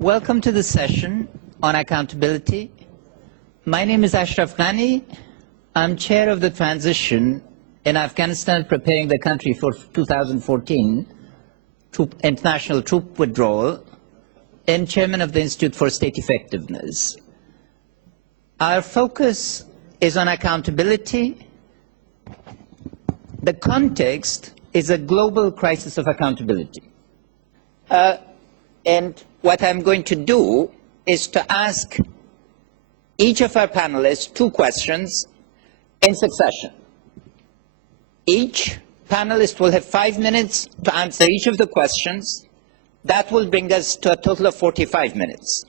Welcome to the session on accountability. My name is Ashraf Ghani. I'm chair of the transition in Afghanistan, preparing the country for 2014 international troop withdrawal, and chairman of the Institute for State Effectiveness. Our focus is on accountability. The context is a global crisis of accountability. And what I'm going to do is to ask each of our panelists 2 questions in succession. Each panelist will have 5 minutes to answer each of the questions. That will bring us to a total of 45 minutes.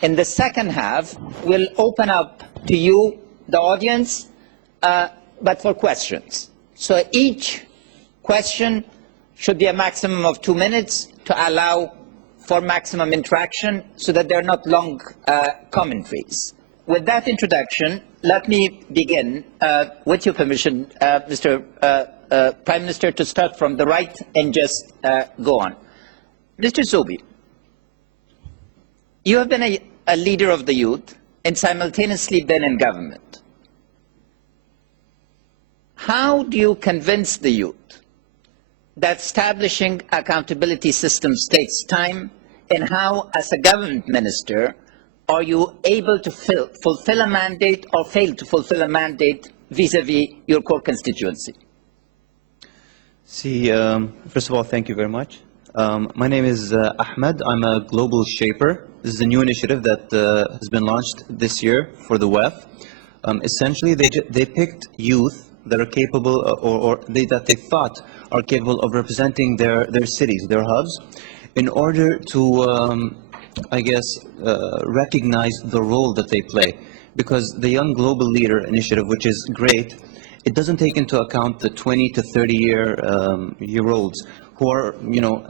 In the second half, we'll open up to you, the audience, but for questions. So each question should be a maximum of 2 minutes to allow for maximum interaction so that there are not long commentaries. With that introduction, let me begin, with your permission, Mr. Prime Minister, to start from the right and just go on. Mr. Zubi, you have been a leader of the youth and simultaneously been in government. How do you convince the youth that establishing accountability systems takes time, and how, as a government minister, are you able to fulfill a mandate or fail to fulfill a mandate vis-a-vis your core constituency? First of all, thank you very much. My name is Ahmed. I'm a global shaper. This is a new initiative that has been launched this year for the WEF. Essentially, they picked youth that are capable, that they thought are capable of representing their cities, their hubs, in order to, recognize the role that they play. Because the Young Global Leader initiative, which is great, it doesn't take into account the 20 to 30-year-olds who are,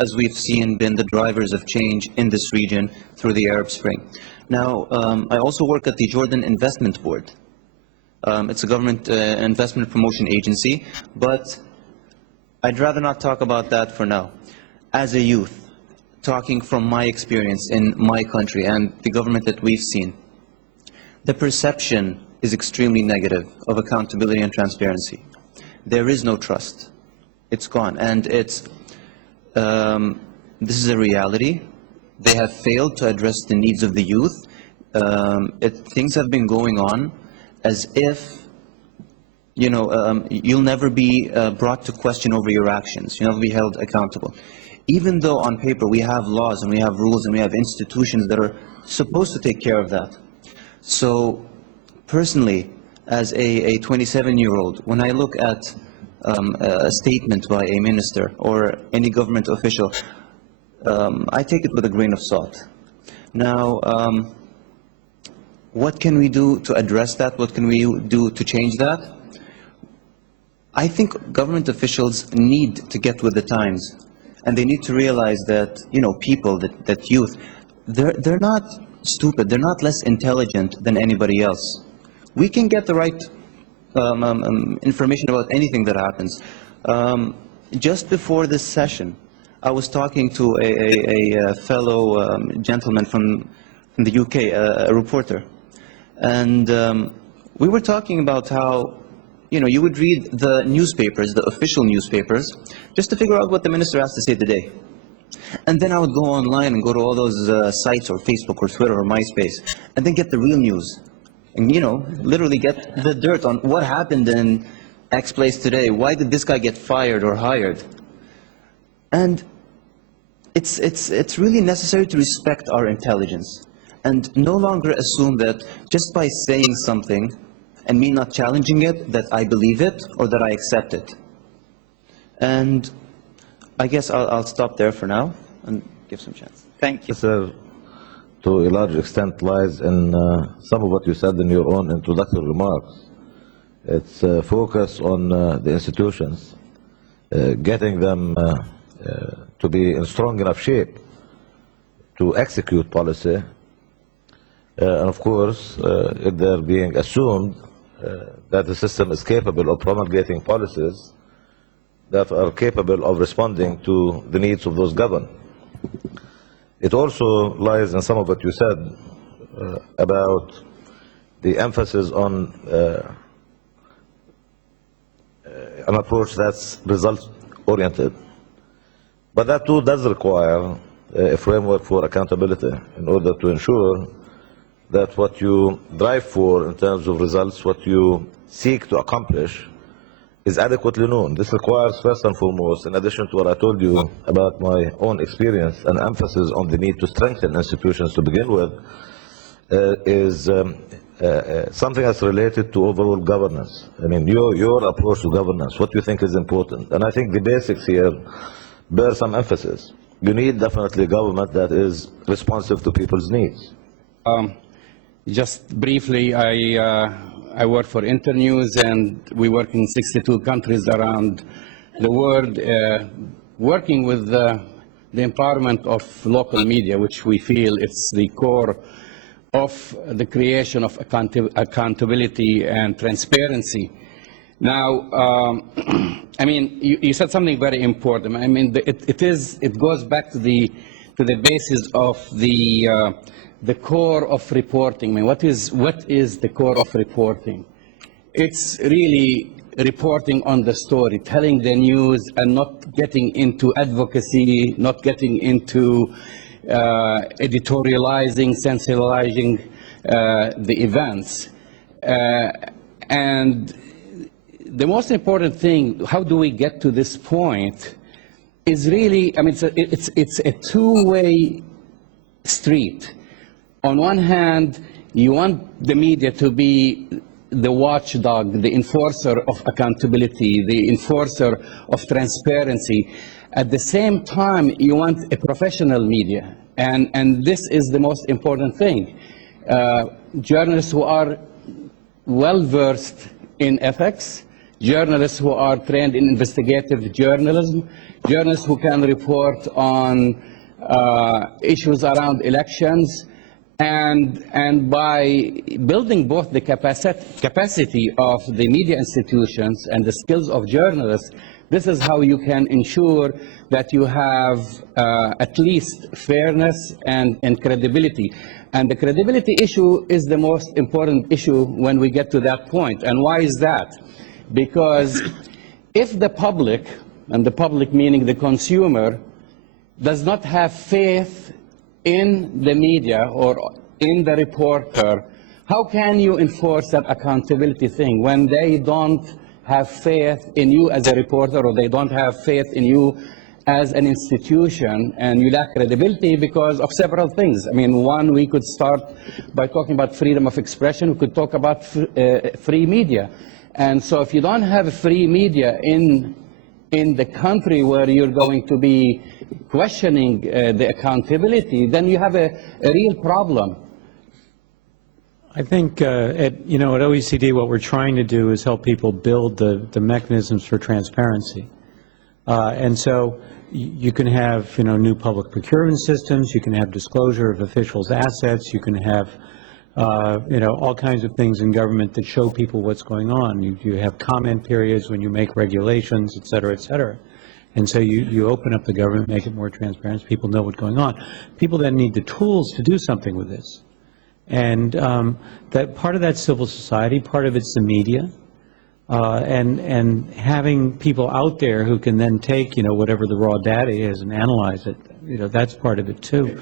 as we've seen, been the drivers of change in this region through the Arab Spring. Now, I also work at the Jordan Investment Board. It's a government investment promotion agency, but I'd rather not talk about that for now. As a youth, talking from my experience in my country and the government that we've seen, the perception is extremely negative of accountability and transparency. There is no trust. It's gone. And this is a reality. They have failed to address the needs of the youth. Things have been going on as if, you'll never be brought to question over your actions. You'll never be held accountable. Even though on paper we have laws and we have rules and we have institutions that are supposed to take care of that. So personally, as a 27-year-old, when I look at a statement by a minister or any government official, I take it with a grain of salt. Now, what can we do to address that? What can we do to change that? I think government officials need to get with the times, and they need to realize that, people, that youth, they're not stupid, they're not less intelligent than anybody else. We can get the right information about anything that happens. Just before this session, I was talking to a fellow gentleman from the UK, a reporter, and we were talking about how, you would read the newspapers, the official newspapers, just to figure out what the minister has to say today. And then I would go online and go to all those sites, or Facebook or Twitter or MySpace, and then get the real news. And, literally get the dirt on what happened in X place today. Why did this guy get fired or hired? And it's really necessary to respect our intelligence and no longer assume that just by saying something and me not challenging it, that I believe it or that I accept it. And I guess I'll stop there for now and give some chance. Thank you. Sir, to a large extent lies in some of what you said in your own introductory remarks. It's focus on the institutions, getting them to be in strong enough shape to execute policy. And of course, if they're being assumed that the system is capable of promulgating policies that are capable of responding to the needs of those governed. It also lies in some of what you said about the emphasis on an approach that's results-oriented. But that too does require a framework for accountability in order to ensure that what you drive for in terms of results, what you seek to accomplish, is adequately known. This requires, first and foremost, in addition to what I told you about my own experience, an emphasis on the need to strengthen institutions to begin with, is something that's related to overall governance. I mean, your approach to governance, what you think is important. And I think the basics here bear some emphasis. You need definitely a government that is responsive to people's needs. Just briefly, I work for Internews, and we work in 62 countries around the world, working with the empowerment of local media, which we feel it's the core of the creation of accountability and transparency. Now, I mean, you said something very important. I mean, it goes back to the basis of the core of reporting. I mean, what is the core of reporting? It's really reporting on the story, telling the news, and not getting into advocacy, not getting into editorializing, sensationalizing the events. And the most important thing, how do we get to this point, is really, I mean, it's a two-way street. On one hand, you want the media to be the watchdog, the enforcer of accountability, the enforcer of transparency. At the same time, you want a professional media, and this is the most important thing. Journalists who are well-versed in ethics, journalists who are trained in investigative journalism, journalists who can report on issues around elections, and by building both the capacity of the media institutions and the skills of journalists, this is how you can ensure that you have at least fairness and credibility. And the credibility issue is the most important issue when we get to that point. And why is that? Because if the public, and the public meaning the consumer, does not have faith in the media or in the reporter, how can you enforce that accountability thing when they don't have faith in you as a reporter, or they don't have faith in you as an institution, and you lack credibility because of several things? I mean, one, we could start by talking about freedom of expression. We could talk about free media. And so if you don't have free media in the country where you're going to be questioning the accountability, then you have a real problem. I think at OECD, what we're trying to do is help people build the mechanisms for transparency. And so you can have, new public procurement systems, you can have disclosure of officials' assets, you can have, all kinds of things in government that show people what's going on. You have comment periods when you make regulations, et cetera, et cetera. And so you open up the government, make it more transparent, so people know what's going on. People then need the tools to do something with this. And that part of that's civil society, part of it's the media, and having people out there who can then take, whatever the raw data is and analyze it, that's part of it too.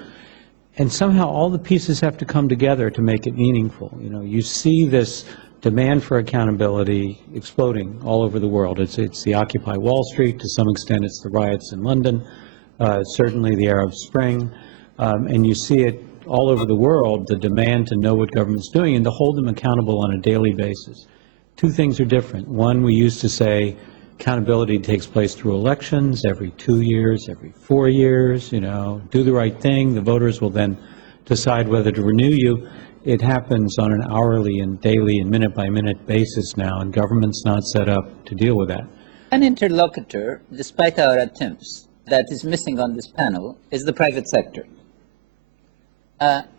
And somehow all the pieces have to come together to make it meaningful. You see this demand for accountability exploding all over the world. It's the Occupy Wall Street, to some extent it's the riots in London, certainly the Arab Spring, and you see it all over the world, the demand to know what government's doing and to hold them accountable on a daily basis. Two things are different. One, we used to say accountability takes place through elections every 2 years, every 4 years, do the right thing. The voters will then decide whether to renew you. It happens on an hourly and daily and minute-by-minute basis now, and government's not set up to deal with that. An interlocutor, despite our attempts, that is missing on this panel is the private sector.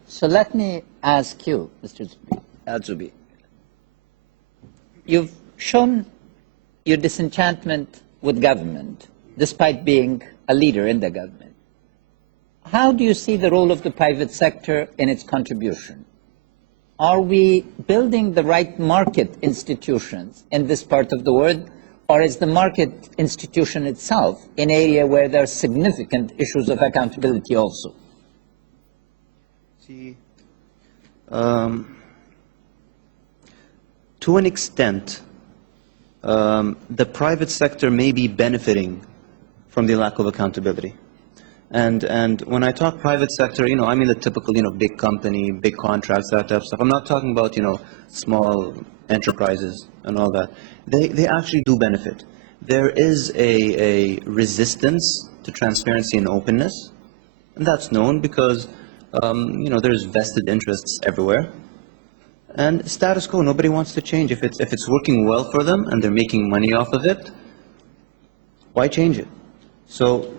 So let me ask you, Mr. El-Zubi, you've shown your disenchantment with government, despite being a leader in the government. how do you see the role of the private sector in its contribution? Are we building the right market institutions in this part of the world, or is the market institution itself an area where there are significant issues of accountability also? See, to an extent, the private sector may be benefiting from the lack of accountability. And when I talk private sector, I mean the typical, big company, big contracts, that type of stuff. I'm not talking about, small enterprises and all that. They actually do benefit. There is a resistance to transparency and openness, and that's known because, there's vested interests everywhere. And status quo, nobody wants to change. If it's working well for them and they're making money off of it, why change it? So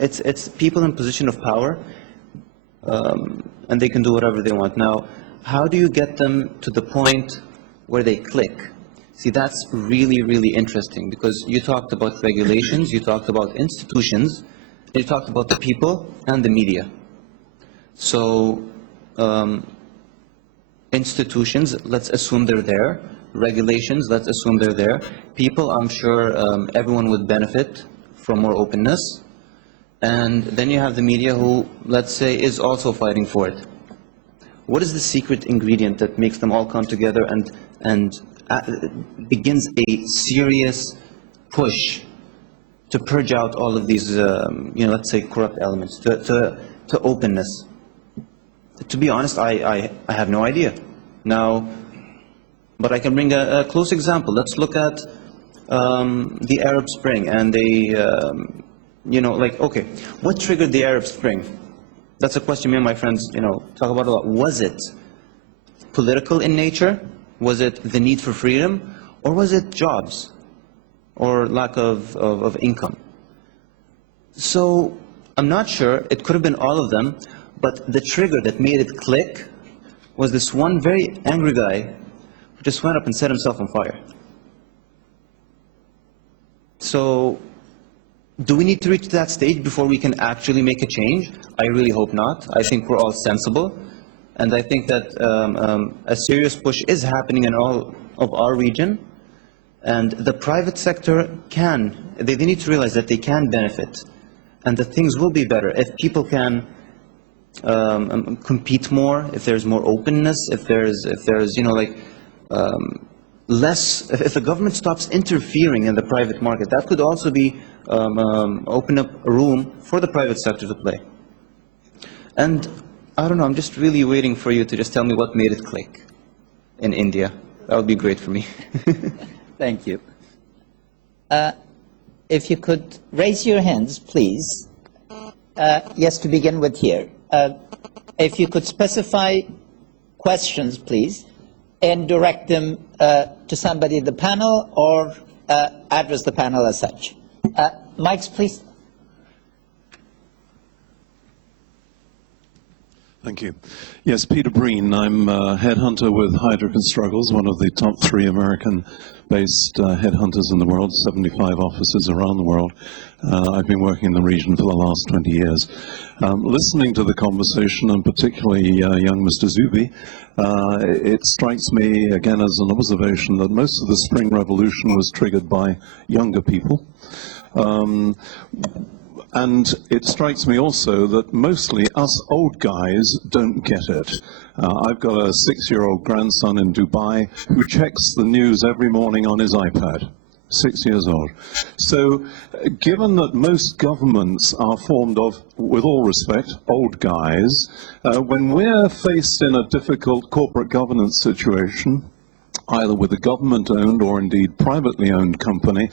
it's people in position of power, and they can do whatever they want. Now, how do you get them to the point where they click? See, that's really, really interesting, because you talked about regulations, you talked about institutions, you talked about the people and the media. So institutions, let's assume they're there. Regulations, let's assume they're there. People, I'm sure everyone would benefit from more openness. And then you have the media who, let's say, is also fighting for it. What is the secret ingredient that makes them all come together and begins a serious push to purge out all of these, let's say, corrupt elements, to openness? To be honest, I have no idea. Now, but I can bring a close example. Let's look at the Arab Spring and okay, what triggered the Arab Spring? That's a question me and my friends, talk about a lot. Was it political in nature? Was it the need for freedom? Or was it jobs or lack of income? So I'm not sure. It could have been all of them. But the trigger that made it click was this one very angry guy who just went up and set himself on fire. So do we need to reach that stage before we can actually make a change? I really hope not. I think we're all sensible. And I think that a serious push is happening in all of our region. And the private sector they need to realize that they can benefit. And that things will be better if people can compete more, if there's more openness, if there's less, if the government stops interfering in the private market. That could also be open up a room for the private sector to play. And I don't know, I'm just really waiting for you to just tell me what made it click in India. That would be great for me. Thank you. If you could raise your hands, please. Yes, to begin with here. If you could specify questions, please, and direct them to somebody in the panel or address the panel as such. Mics, please. Thank you. Yes, Peter Breen. I'm a headhunter with Heidrick & Struggles, one of the top 3 American-based headhunters in the world, 75 offices around the world. I've been working in the region for the last 20 years. Listening to the conversation, and particularly young Mr. Zubi, it strikes me, again, as an observation that most of the Spring Revolution was triggered by younger people. And it strikes me also that mostly us old guys don't get it. I've got a 6-year-old grandson in Dubai who checks the news every morning on his iPad. 6 years old. So given that most governments are formed of, with all respect, old guys, when we're faced in a difficult corporate governance situation, either with a government-owned or indeed privately owned company,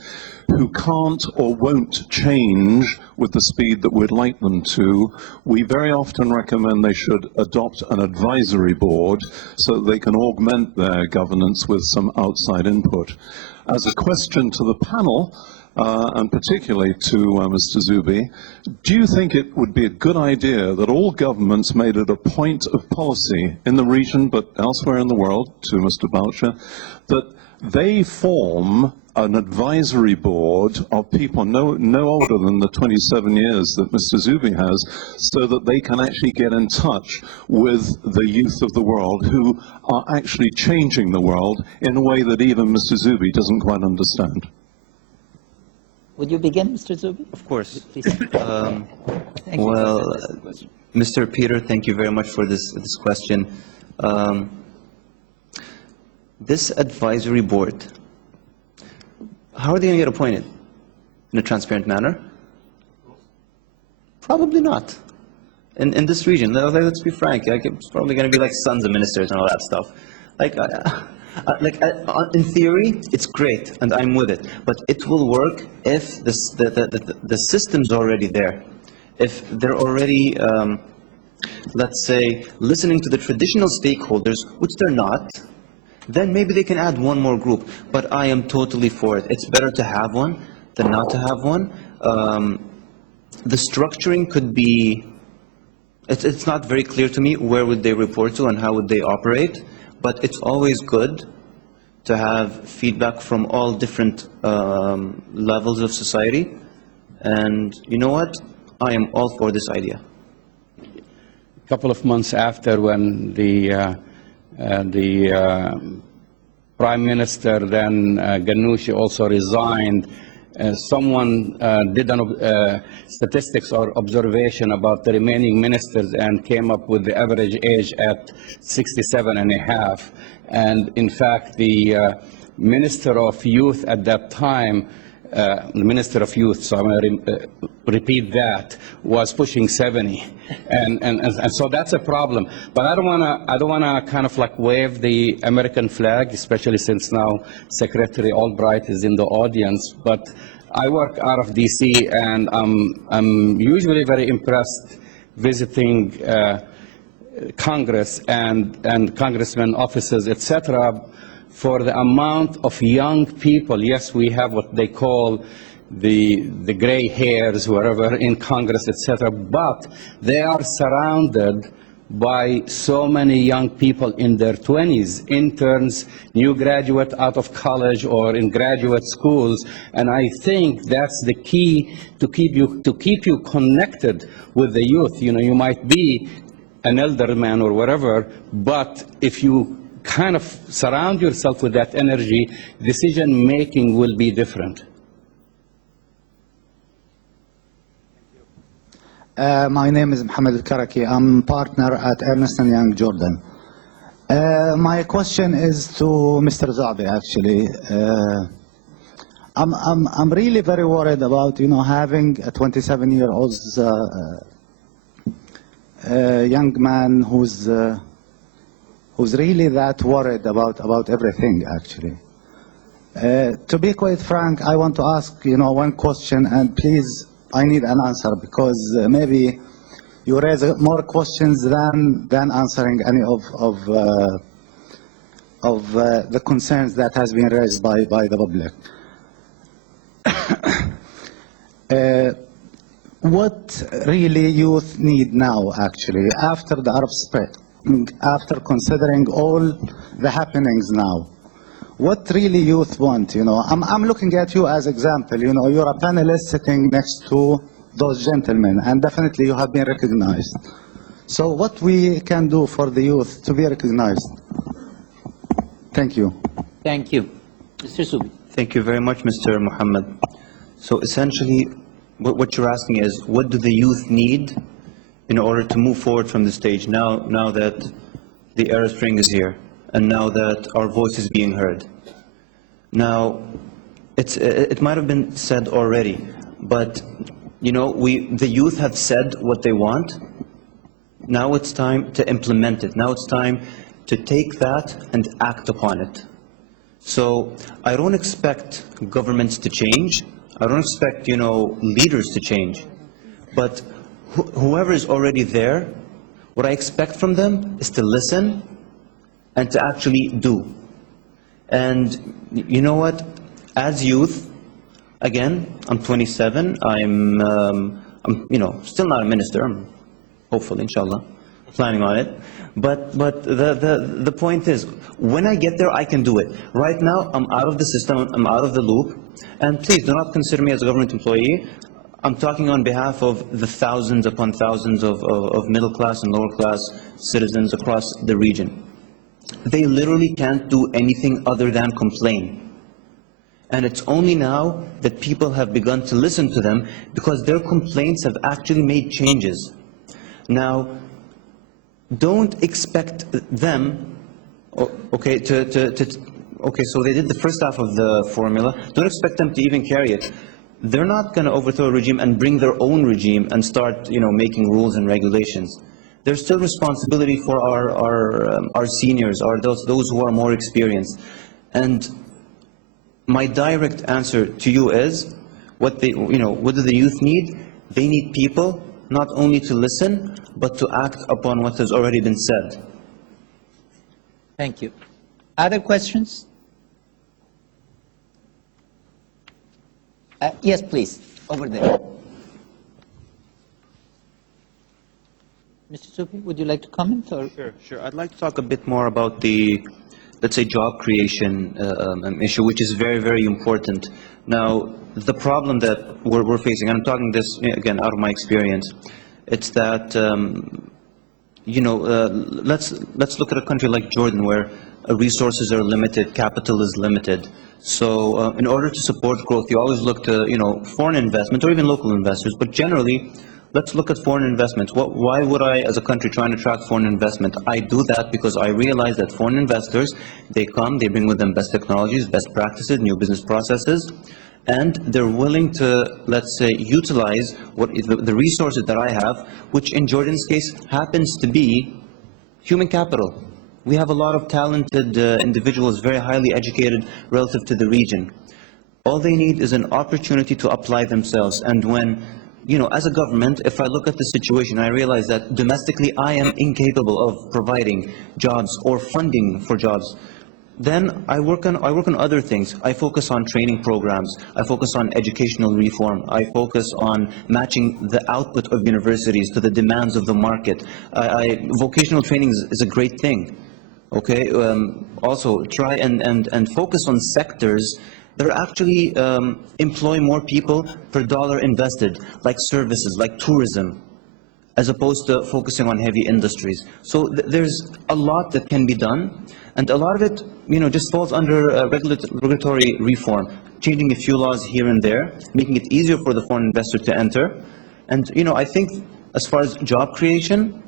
who can't or won't change with the speed that we'd like them to, we very often recommend they should adopt an advisory board so that they can augment their governance with some outside input. As a question to the panel, and particularly to Mr. Zubi, do you think it would be a good idea that all governments made it a point of policy in the region, but elsewhere in the world, to Mr. Boucher, that they form an advisory board of people no older than the 27 years that Mr. Zubi has, so that they can actually get in touch with the youth of the world who are actually changing the world in a way that even Mr. Zubi doesn't quite understand. Would you begin, Mr. Zubi? Of course. Please. Thank well, Mr. Peter, thank you very much for this question. This advisory board, how are they going to get appointed? In a transparent manner? Probably not. In this region, let's be frank, like, it's probably going to be like sons of ministers and all that stuff. In theory, it's great, and I'm with it. But it will work if the system's already there. If they're already, let's say, listening to the traditional stakeholders, which they're not, then maybe they can add one more group. But I am totally for it. It's better to have one than not to have one. The structuring could be, it's not very clear to me where would they report to and how would they operate, but it's always good to have feedback from all different levels of society. And you know what? I am all for this idea. A couple of months after, when the Prime Minister, then Ghannouchi, also resigned, someone did statistics or observation about the remaining ministers and came up with the average age at 67 and a half. And in fact, the Minister of Youth at that time, the Minister of Youth, so I'm going to repeat that, was pushing 70, and so that's a problem. But I don't want to kind of like wave the American flag, especially since now Secretary Albright is in the audience. But I work out of D.C. and I'm usually very impressed visiting Congress and congressmen offices, etc., for the amount of young people. Yes, we have what they call the gray hairs, wherever in Congress, etc., but they are surrounded by so many young people in their 20s, interns, new graduate out of college or in graduate schools, and I think that's the key to keep you connected with the youth. You know, you might be an elder man or whatever, but if you kind of surround yourself with that energy, decision making will be different. My name is Mohammed Al-Karaki. I'm partner at Ernst & Young Jordan. My question is to Mr. Zubi, actually. I'm really very worried about, having a 27-year-old young man who's really that worried about everything, actually. To be quite frank, I want to ask, one question, and please, I need an answer, because maybe you raise more questions than answering any of the concerns that has been raised by the public. What really youth need now, actually, after the Arab Spring, after considering all the happenings now? What really youth want, I'm looking at you as example, you're a panelist sitting next to those gentlemen, and definitely you have been recognized. So what we can do for the youth to be recognized? Thank you. Thank you. Mr. Zubi. Thank you very much, Mr. Mohammed. So essentially, what you're asking is, what do the youth need in order to move forward from the stage now that the Arab Spring is here, and now that our voice is being heard? Now, it might have been said already, but the youth have said what they want. Now it's time to implement it. Now it's time to take that and act upon it. So I don't expect governments to change. I don't expect, leaders to change. But whoever is already there, what I expect from them is to listen and to actually do. And you know what? As youth, again, I'm 27. I'm still not a minister. Hopefully, inshallah. planning on it. But the point is, when I get there, I can do it. Right now, I'm out of the system, I'm out of the loop, and please do not consider me as a government employee. I'm talking on behalf of the thousands upon thousands of middle class and lower class citizens across the region. They literally can't do anything other than complain. And it's only now that people have begun to listen to them because their complaints have actually made changes. Now, don't expect them, okay, okay, so they did the first half of the formula. Don't expect them to even carry it. They're not going to overthrow a regime and bring their own regime and start, making rules and regulations. There's still responsibility for our seniors, those who are more experienced. And my direct answer to you is, what do the youth need? They need people not only to listen, but to act upon what has already been said. Thank you. Other questions? Yes, please, over there. Mr. Zubi, would you like to comment? Or? Sure. I'd like to talk a bit more about the, let's say, job creation issue, which is very, very important. Now, the problem that we're facing, and I'm talking this, again, out of my experience, it's that, let's look at a country like Jordan, where resources are limited, capital is limited. So in order to support growth, you always look to, foreign investment or even local investors, but generally, let's look at foreign investments. Why would I, as a country, try and attract foreign investment? I do that because I realize that foreign investors, they come, they bring with them best technologies, best practices, new business processes, and they're willing to, let's say, utilize the resources that I have, which in Jordan's case happens to be human capital. We have a lot of talented individuals, very highly educated relative to the region. All they need is an opportunity to apply themselves. And when, as a government, if I look at the situation, I realize that domestically I am incapable of providing jobs or funding for jobs, then I work on other things. I focus on training programs. I focus on educational reform. I focus on matching the output of universities to the demands of the market. Vocational training is a great thing. Okay. Also, try and focus on sectors that actually employ more people per dollar invested, like services, like tourism, as opposed to focusing on heavy industries. So there's a lot that can be done, and a lot of it, just falls under regulatory reform, changing a few laws here and there, making it easier for the foreign investor to enter. And I think as far as job creation,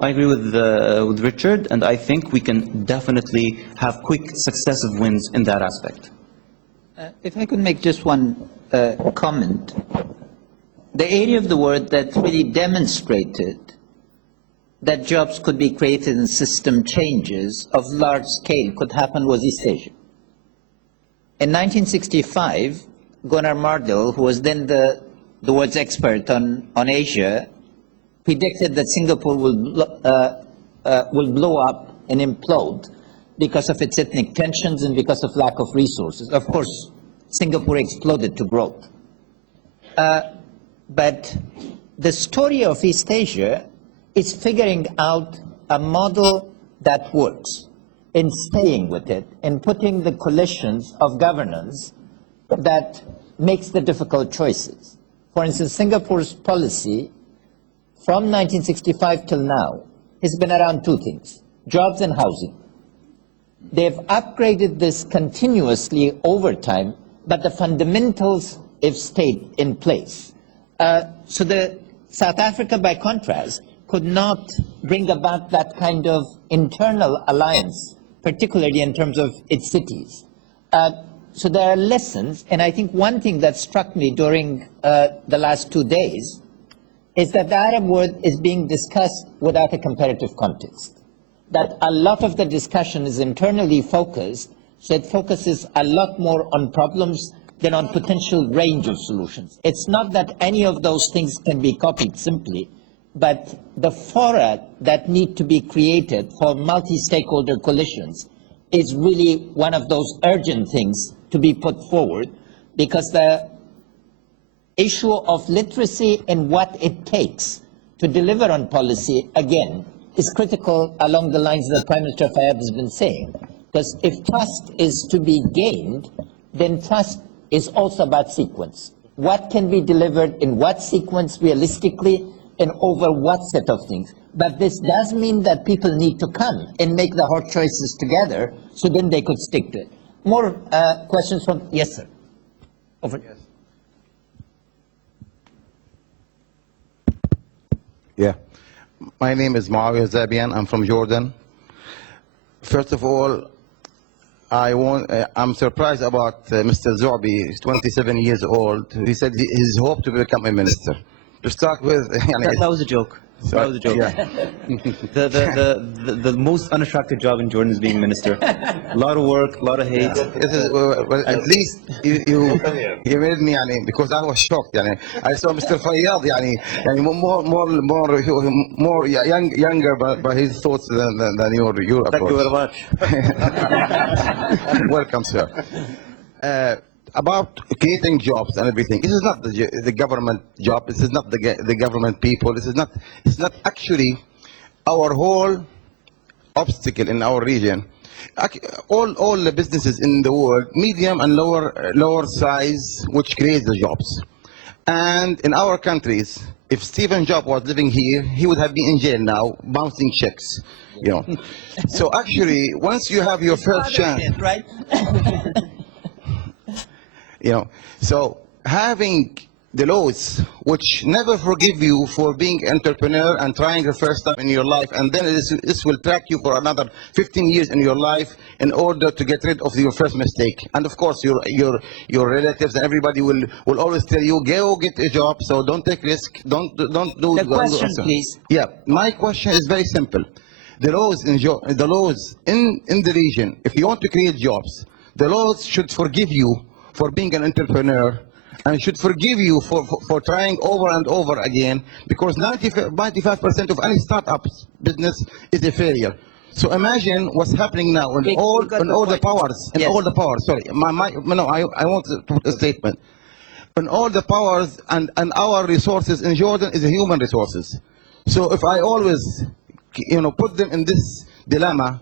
I agree with Richard, and I think we can definitely have quick, successive wins in that aspect. If I could make just one comment. The area of the world that really demonstrated that jobs could be created and system changes of large scale could happen was East Asia. In 1965, Gunnar Myrdal, who was then the world's expert on Asia, predicted that Singapore will blow up and implode because of its ethnic tensions and because of lack of resources. Of course, Singapore exploded to growth. But the story of East Asia is figuring out a model that works, in staying with it, in putting the coalitions of governance that makes the difficult choices. For instance, Singapore's policy from 1965 till now has been around two things: jobs and housing. They've upgraded this continuously over time, but the fundamentals have stayed in place. So the South Africa, by contrast, could not bring about that kind of internal alliance, particularly in terms of its cities. So there are lessons, and I think one thing that struck me during the last 2 days is that the Arab world is being discussed without a comparative context. That a lot of the discussion is internally focused, so it focuses a lot more on problems than on potential range of solutions. It's not that any of those things can be copied simply, but the fora that need to be created for multi-stakeholder coalitions is really one of those urgent things to be put forward, because the issue of literacy and what it takes to deliver on policy, again, is critical along the lines that Prime Minister Fayyad has been saying. Because if trust is to be gained, then trust is also about sequence. What can be delivered in what sequence realistically and over what set of things? But this does mean that people need to come and make the hard choices together, so then they could stick to it. More questions from, yes, sir. Over. Yes. Yeah. My name is Muawiyah Zabian. I'm from Jordan. First of all, I'm surprised about Mr. El-Zubi. He's 27 years old. He said his hope to become a minister. To start with, That was a joke. That was a joke. Yeah. The most unattractive job in Jordan is being minister. A lot of work, a lot of hate. This is, well, at least you made me, because I was shocked. I saw Mr. Fayyad, more younger by his thoughts than your approach. Thank you very much. Welcome, sir. About creating jobs and everything. This is not the government job. This is not the government people. This is not. It's not actually our whole obstacle in our region. All the businesses in the world, medium and lower size, which creates the jobs. And in our countries, if Stephen Jobs was living here, he would have been in jail now, bouncing checks. So actually, once you have your first chance, right? So having the laws which never forgive you for being an entrepreneur and trying the first time in your life, and then this will track you for another 15 years in your life in order to get rid of your first mistake. And of course, your relatives and everybody will always tell you, go get a job, so don't take risk, don't do. The question, please. Yeah, my question is very simple. The laws in the region, if you want to create jobs, the laws should forgive you for being an entrepreneur, and should forgive you for trying over and over again, because 95% of any startup business is a failure. So imagine what's happening now in all the powers, in all the powers. Sorry, I want to put a statement. In all the powers and our resources in Jordan is human resources. So if I always, put them in this dilemma,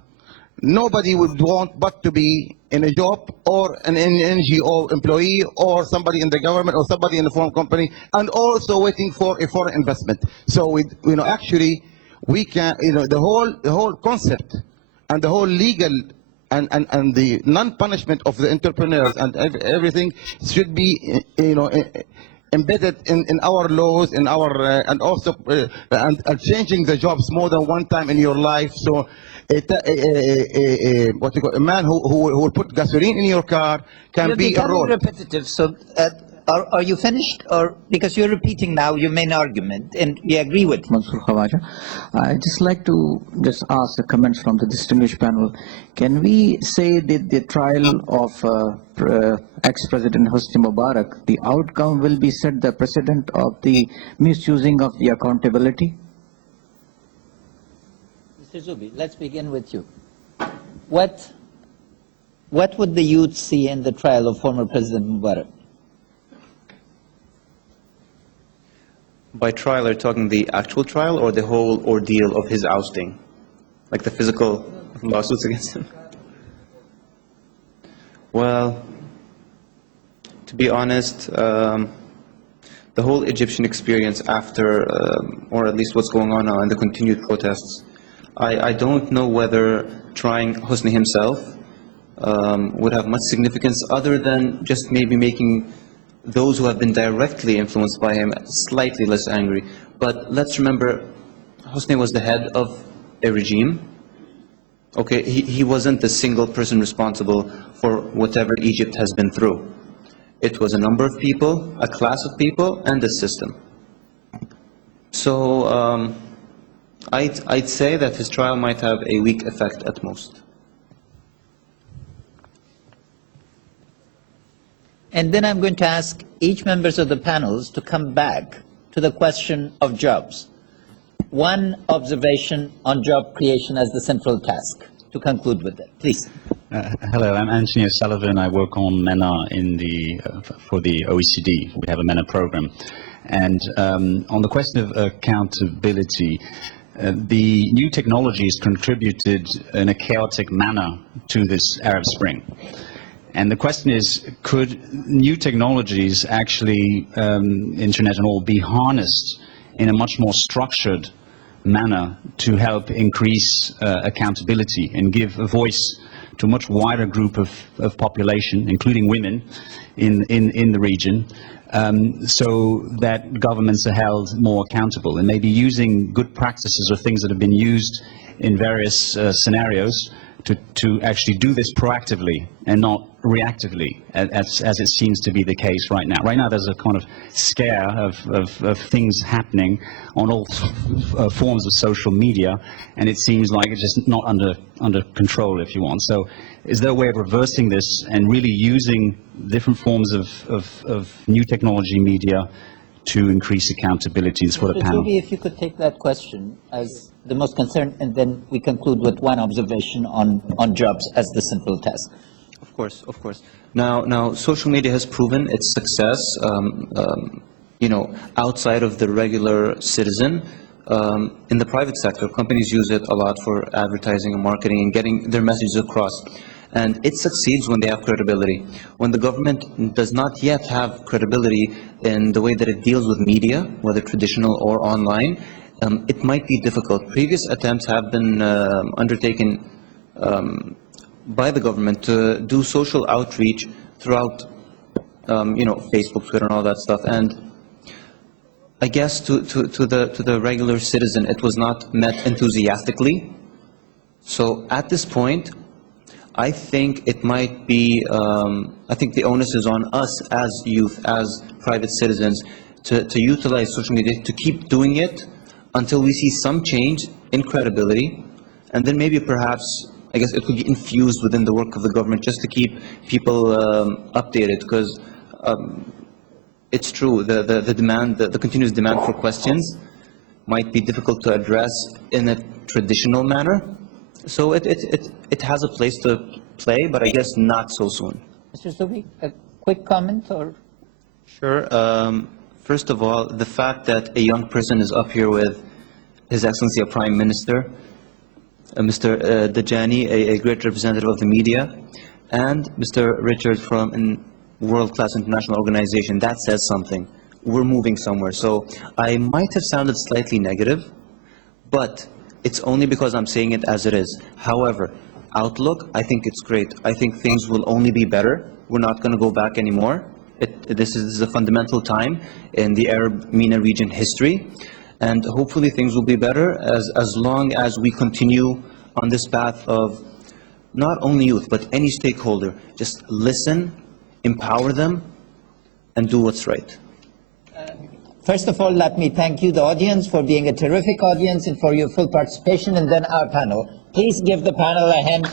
nobody would want but to be in a job or an NGO employee or somebody in the government or somebody in a foreign company, and also waiting for a foreign investment. So actually we can, the whole concept and the whole legal and the non-punishment of the entrepreneurs and everything should be embedded in our laws, in our and also and changing the jobs more than one time in your life. So a man who will put gasoline in your car can be a road. Repetitive. So are you finished, or because you're repeating now your main argument and we agree with you? Mansoor Khawaja. I'd just like to ask the comments from the distinguished panel. Can we say that the trial of ex-President Hosni Mubarak, the outcome will be set the precedent of the misusing of the accountability? Mr. Zubi, let's begin with you. What would the youth see in the trial of former President Mubarak? By trial, are you talking the actual trial or the whole ordeal of his ousting? Like the physical lawsuits against him? Well, to be honest, the whole Egyptian experience after, or at least what's going on now, and the continued protests, I don't know whether trying Hosni himself would have much significance other than just maybe making those who have been directly influenced by him slightly less angry. But let's remember, Hosni was the head of a regime. Okay, he wasn't the single person responsible for whatever Egypt has been through. It was a number of people, a class of people, and a system. So I'd say that his trial might have a weak effect at most. And then I'm going to ask each members of the panels to come back to the question of jobs. One observation on job creation as the central task, to conclude with that, please. Hello, I'm Anthony O'Sullivan. I work on MENA for the OECD. We have a MENA program. And on the question of accountability, the new technologies contributed in a chaotic manner to this Arab Spring. And the question is, could new technologies actually, internet and all, be harnessed in a much more structured manner to help increase accountability and give a voice to a much wider group of population, including women, in the region, so that governments are held more accountable, and maybe using good practices or things that have been used in various scenarios to actually do this proactively and not reactively, as it seems to be the case right now. Right now there's a kind of scare of things happening on all forms of social media, and it seems like it's just not under control, if you want. So is there a way of reversing this and really using different forms of new technology media to increase accountability? For the panel. El-Zubi, if you could take that question as the most concerned, and then we conclude with one observation on jobs as the simple task. Of course, of course. Now, social media has proven its success, outside of the regular citizen. In the private sector, companies use it a lot for advertising and marketing and getting their messages across. And it succeeds when they have credibility. When the government does not yet have credibility in the way that it deals with media, whether traditional or online, it might be difficult. Previous attempts have been undertaken by the government to do social outreach throughout, Facebook, Twitter, and all that stuff. And I guess to the regular citizen, it was not met enthusiastically. So at this point, I think it might be, I think the onus is on us as youth, as private citizens, to utilize social media, to keep doing it until we see some change in credibility. And then maybe perhaps, I guess it could be infused within the work of the government just to keep people updated, because it's true, the continuous demand for questions might be difficult to address in a traditional manner. So it has a place to play, but I guess not so soon. Mr. Zubi, a quick comment or? Sure. First of all, the fact that a young person is up here with His Excellency a Prime Minister, Mr. Dajani, a great representative of the media, and Mr. Richard from a world-class international organization, that says something. We're moving somewhere. So I might have sounded slightly negative, but it's only because I'm saying it as it is. However, outlook, I think it's great. I think things will only be better. We're not going to go back anymore. This is a fundamental time in the Arab MENA region history. And hopefully things will be better as long as we continue on this path of not only youth, but any stakeholder. Just listen, empower them, and do what's right. First of all, let me thank you, the audience, for being a terrific audience and for your full participation, and then our panel. Please give the panel a hand.